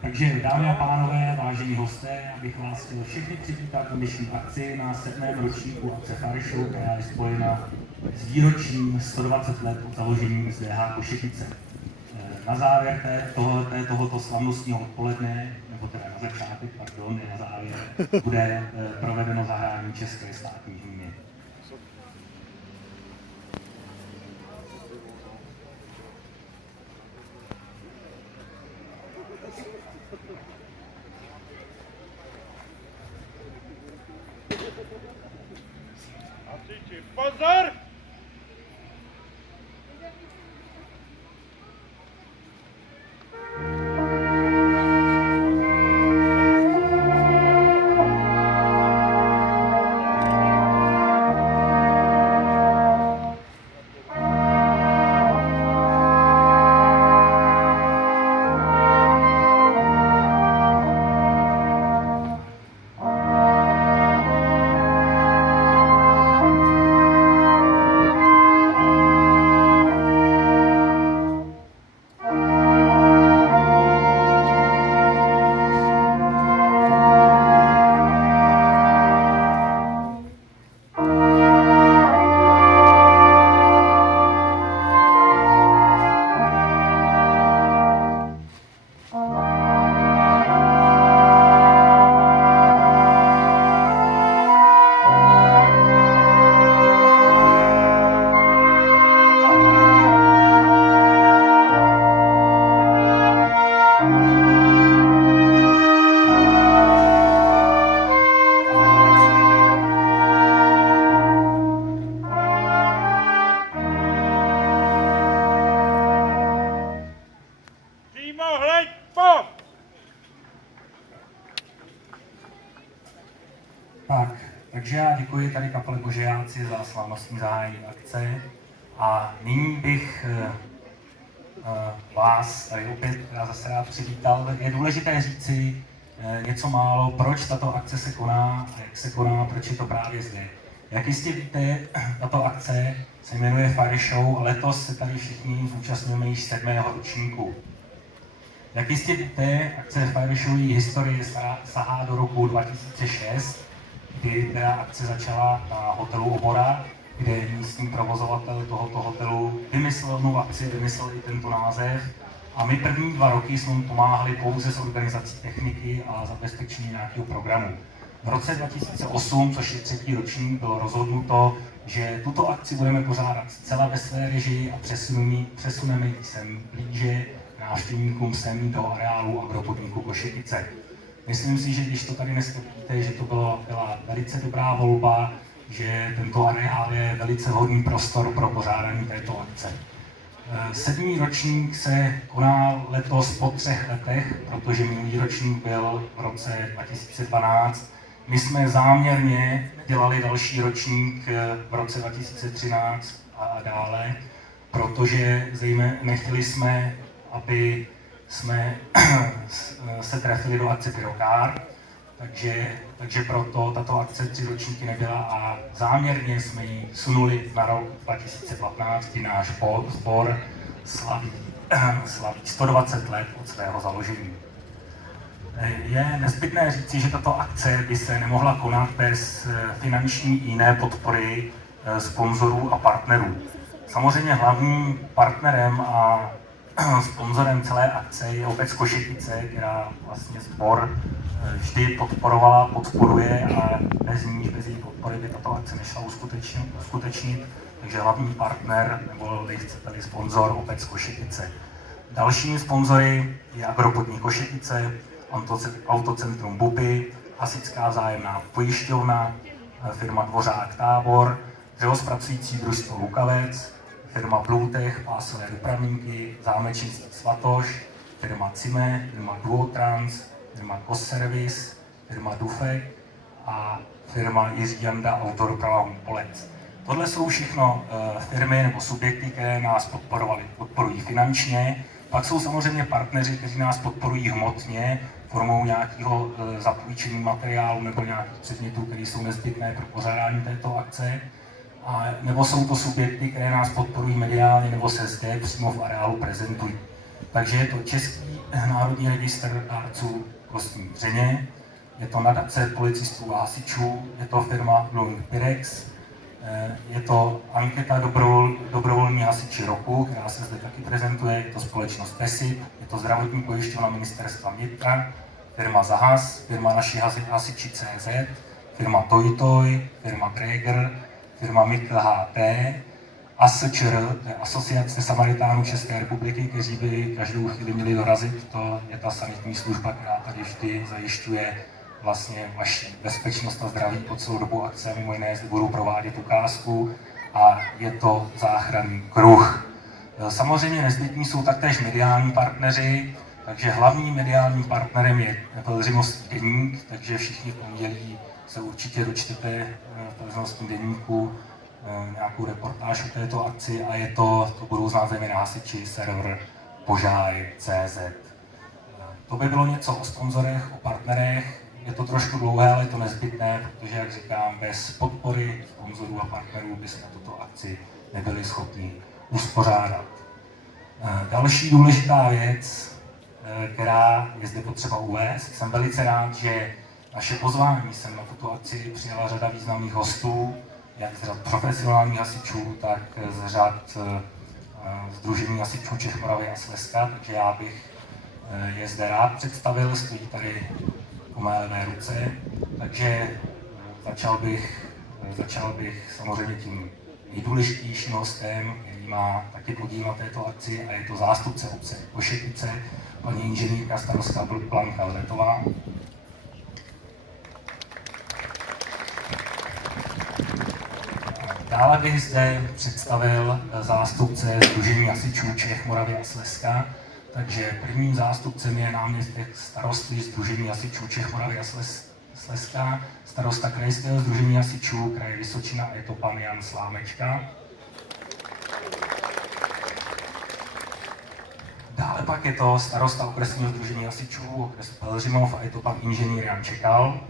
Takže dámy a pánové, vážení hosté, abych vás chtěl všechny přivítat na dnešní akci na 7. ročníku akce Fire Show, která je spojena s výročím 120 let od založení SDH Košetice. Na závěr tohoto slavnostního odpoledne, nebo teda na začátek, pardon, na závěr, bude provedeno zahrání české státní hymny. Pozor! Takže já děkuji tady kapele Božejáci za slavnostní zahájení akce a nyní bych vás tady opět zase rád přivítal. Je důležité říci něco málo, proč tato akce se koná, jak se koná, proč je to právě zde. Jak jistě víte, tato akce se jmenuje Fire Show a letos se tady všichni zúčastňujeme již 7. ročníku. Jak jistě víte, akce Fire Show její historie sahá do roku 2006, kdy teda akce začala na hotelu Obora, kde místní provozovatel tohoto hotelu vymyslel i tento název. A my první 2 roky jsme mu pomáhali pouze s organizací techniky a zabezpečení nějakého programu. V roce 2008, což je 3. ročník, bylo rozhodnuto, že tuto akci budeme pořádat zcela ve své režii a přesuneme ji sem blíže návštěvníkům sem do areálu Agropodniku Košetice. Myslím si, že když to tady dneska vidíte, že to byla velice dobrá volba, že tento areál je velice vhodný prostor pro pořádání této akce. 7. ročník se koná letos po 3 letech, protože minulý ročník byl v roce 2012. My jsme záměrně dělali další ročník v roce 2013 a dále, protože nechtěli jsme, aby jsme se trefili do akce Pyrokár, takže proto tato akce 3 ročníky nebyla a záměrně jsme ji sunuli na rok 2015, kdy náš sbor slaví 120 let od svého založení. Je nezbytné říci, že tato akce by se nemohla konat bez finanční i jiné podpory sponzorů a partnerů. Samozřejmě hlavním partnerem a sponzorem celé akce je obec Košetice, která vlastně sbor vždy podporuje a bez její podpory by tato akce nešla uskutečnit. Takže hlavní partner, nebo chcete-li sponzor, obec Košetice. Dalšími sponzory je Agropodnik Košetice, Autocentrum Bupy, Hasičská vzájemná pojišťovna, firma Dvořák Tábor, dřevozpracující družstvo Lukavec, firma Bluetech, pásové dopravníky, zámečnictví Svatoš, firma Cime, firma Duotrans, firma Kosservice, firma Dufek a firma Jiří Janda Autodoprava Humpolec. Tohle jsou všechno firmy nebo subjekty, které nás podporují finančně. Pak jsou samozřejmě partneři, kteří nás podporují hmotně, formou nějakého zapůjčení materiálu nebo nějakých předmětů, které jsou nezbytné pro pořádání této akce. A nebo jsou to subjekty, které nás podporují mediálně nebo se zde přímo v areálu prezentují. Takže je to Český národní registr dárců kostní dřeně, je to nadace policistů a hasičů, je to firma Blue Pirex, je to anketa dobrovolní hasiči roku, která se zde taky prezentuje, je to společnost PESIP, je to zdravotní pojišťovna ministerstva vnitra, firma Zahas, firma Naši hasiči CZ, firma Toy, firma Träger, firma Mikl HT, ASČR, to je Asociace Samaritánů České republiky, kteří by každou chvíli měli dorazit. To je ta sanitní služba, která tady vždy zajišťuje vlastně vaši bezpečnost a zdraví po celou dobu akce. Mimo jiné zde budou provádět ukázku a je to záchranný kruh. Samozřejmě nezbytní jsou taktéž mediální partneři, takže hlavním mediálním partnerem je Pelhřimovský deník, takže všichni v pondělí se určitě dočtete v Pelhřimovském deníku nějakou reportáž o této akci a to budou znát zejména hasiči, server Požáry.cz. To by bylo něco o sponzorech, o partnerech. Je to trošku dlouhé, ale je to nezbytné, protože, jak říkám, bez podpory sponzorů a partnerů bychom tuto akci nebyli schopni uspořádat. Další důležitá věc, která je zde potřeba uvést, jsem velice rád, že naše pozvání sem na tuto akci přijala řada významných hostů, jak z řad profesionálních hasičů, tak z řad Sdružení hasičů Čech, Moravy a Slezska, takže já bych je zde rád představil, stojí tady po mé levé ruce, takže začal bych samozřejmě tím nejdůležitějším hostem, který má taky podíl na této akci a je to zástupce obce Košetice, paní inženýrka starostka Blanka Letová. Dále bych zde představil zástupce Sdružení hasičů Čech, Moravy a Slezska. Takže prvním zástupcem je náměstek starosty Sdružení hasičů Čech, Moravy a Slezska, starosta krajského Sdružení hasičů kraje Vysočina a je to pan Jan Slámečka. Dále pak je to starosta okresního Sdružení hasičů okresu Pelhřimov a je to pan inženýr Jan Čekal.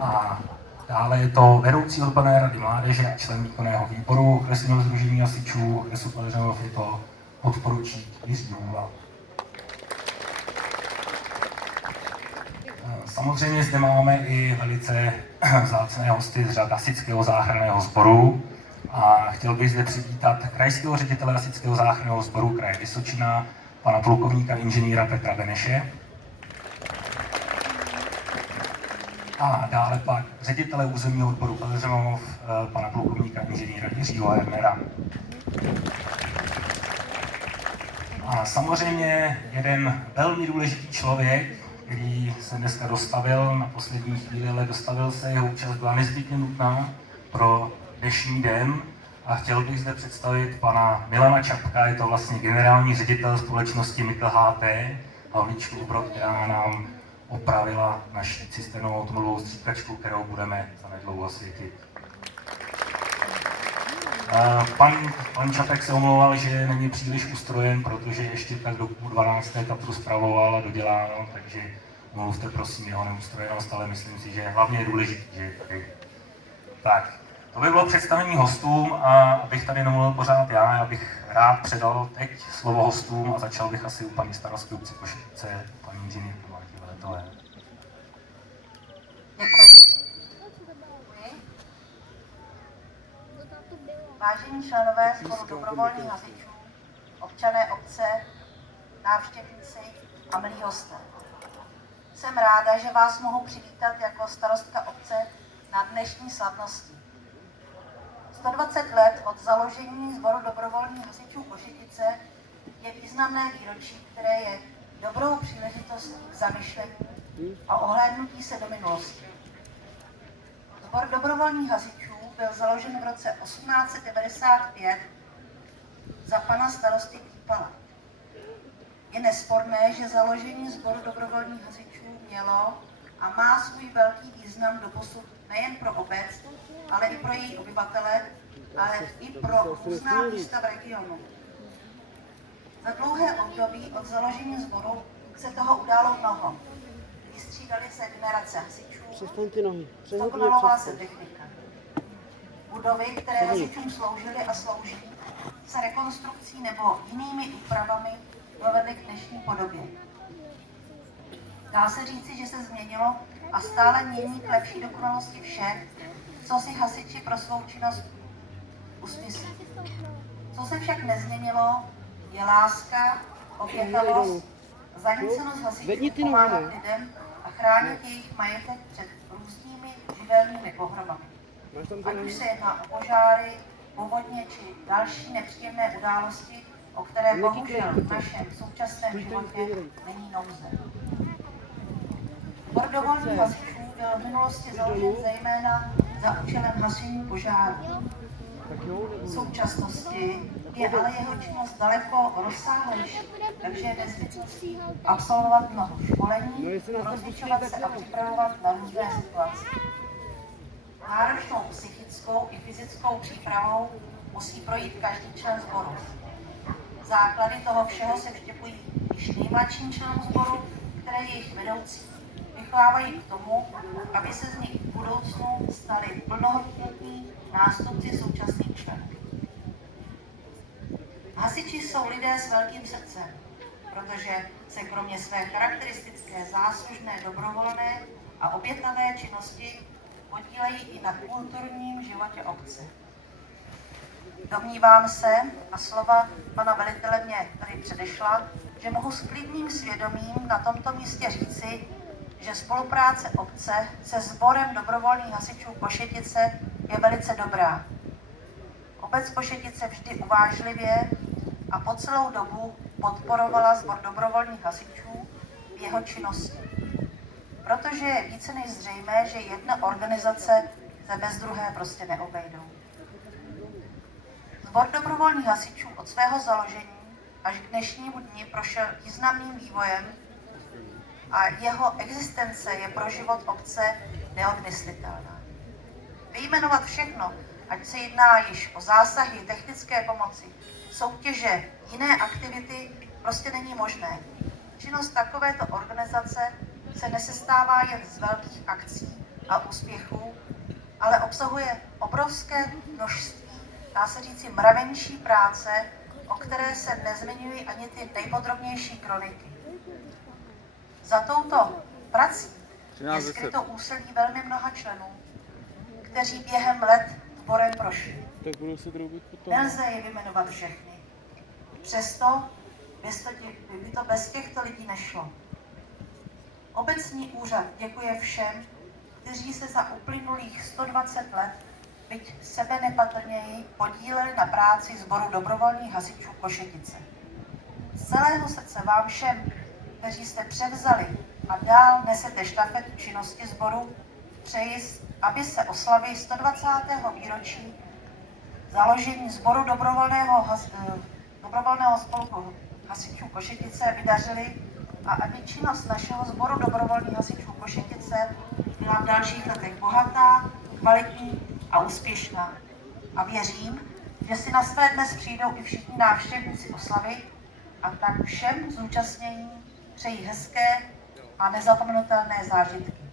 A dále je to vedoucí odborné rady mládeže a člen výkonného výboru okresního Sdružení hasičů okresu Pelhřimov, je to podporučík Jiří Hůla. Samozřejmě zde máme i velice vzácné hosty z řad hasičského záchranného sboru a chtěl bych zde přivítat krajského ředitele hasičského záchranného sboru kraje Vysočina, pana plukovníka inženýra Petra Beneše. A dále pak ředitele územního odboru Pelhřimov, pana plukovníka inženýra Jiřího Hernera. A samozřejmě jeden velmi důležitý člověk, který se dneska dostavil na poslední chvíli, ale dostavil se, jeho účast byla nezbytně nutná pro dnešní den. A chtěl bych zde představit pana Milana Čapka, je to vlastně generální ředitel společnosti Mikl HT, hlavničku Obrod, která nám opravila naši cisternovou automobilovou stříkačku, kterou budeme zanedlouho světit. Pan Čapek se omlouval, že není příliš ustrojen, protože ještě tak do 12. Tatru spravoval a doděláno, takže omluvte prosím jeho neustrojenost, ale myslím si, že hlavně je důležité, že je tady. Tak, to by bylo představení hostům a abych tady nemluvil pořád já bych rád předal teď slovo hostům a začal bych asi u paní starostky obce Košetice, paní inženýrky Marky Veletové. Děkuji. Vážení členové sboru dobrovolných hasičů, občané obce, návštěvníci a milí hosté. Jsem ráda, že vás mohu přivítat jako starostka obce na dnešní slavnosti. 120 let od založení sboru dobrovolných hasičů Košetice je významné výročí, které je dobrou příležitostí k zamyšlení a ohlédnutí se do minulosti. Sbor dobrovolných hasičů byl založen v roce 1895 za pana starosty Pípala. Je nesporné, že založení sboru dobrovolných hasičů mělo a má svůj velký význam doposud nejen pro obec, ale i pro její obyvatele, ale i pro různá místa v regionu. Za dlouhé období od založení sboru se toho událo mnoho. Vystřídaly se generace hasičů, zdokonalovala se technika. Budovy, které hasičům sloužily a slouží, s rekonstrukcí nebo jinými úpravami dovedly k dnešní podobě. Dá se říci, že se změnilo a stále mění k lepší dokonalosti vše, co si hasiči pro svou činnost usmyslí. Co se však nezměnilo, je láska, obětavost, zanícenost hasičů pomáhat lidem a chránit jejich majetek před různými živelnými pohromami. Ať už se jedná o požáry, povodně či další nepříjemné události, o které bohužel v našem současném životě není nouze. Sbor dobrovolných hasičů byl v minulosti založen zejména za účelem hašení požárů. V současnosti je ale jeho činnost daleko rozsáhlejší, takže je nezbytností absolvovat mnoho školení, rozlišovat se a připravovat na různé situace. Náročnou psychickou i fyzickou přípravou musí projít každý člen sboru. Základy toho všeho se vštěpují již nejmladším členům sboru, které jejich vedoucí vychovávají k tomu, aby se z nich v budoucnu stali plnohodnotní nástupci současných členů. Hasiči jsou lidé s velkým srdcem, protože se kromě své charakteristické záslužné, dobrovolné a obětavé činnosti podílejí i na kulturním životě obce. Domnívám se, a slova pana velitele mě tady předešla, že mohu s klidným svědomím na tomto místě říci, že spolupráce obce se sborem dobrovolných hasičů Košetice je velice dobrá. Obec Košetice vždy uvážlivě a po celou dobu podporovala sbor dobrovolných hasičů v jeho činnosti. Protože je více než zřejmé, že jedna organizace se bez druhé prostě neobejdou. Sbor dobrovolných hasičů od svého založení až k dnešnímu dni prošel významným vývojem a jeho existence je pro život obce neodmyslitelná. Vyjmenovat všechno, ať se jedná již o zásahy, technické pomoci, soutěže, jiné aktivity, prostě není možné. Činnost takovéto organizace se nesestává jen z velkých akcí a úspěchů, ale obsahuje obrovské množství, dá se říci, mravenčí práce, o které se nezmiňují ani ty nejpodrobnější kroniky. Za touto prací je skryto úsilí velmi mnoha členů, kteří během let sborem prošli. Nelze je vyjmenovat všechny. Přesto by to bez těchto lidí nešlo. Obecní úřad děkuje všem, kteří se za uplynulých 120 let, byť sebe nepatrněji, podíleli na práci sboru dobrovolných hasičů Košetice. Z celého srdce vám všem, kteří jste převzali a dál nesete štafetu činnosti sboru, přeji, aby se oslavy 120. výročí založení sboru dobrovolného spolku hasičů Košetice vydařily a aby činnost našeho sboru dobrovolných hasičů Košetice byla v dalších letech bohatá, kvalitní a úspěšná. A věřím, že si na své dnes přijdou i všichni návštěvníci oslavy a tak všem zúčastnění přejí hezké a nezapomenutelné zážitky.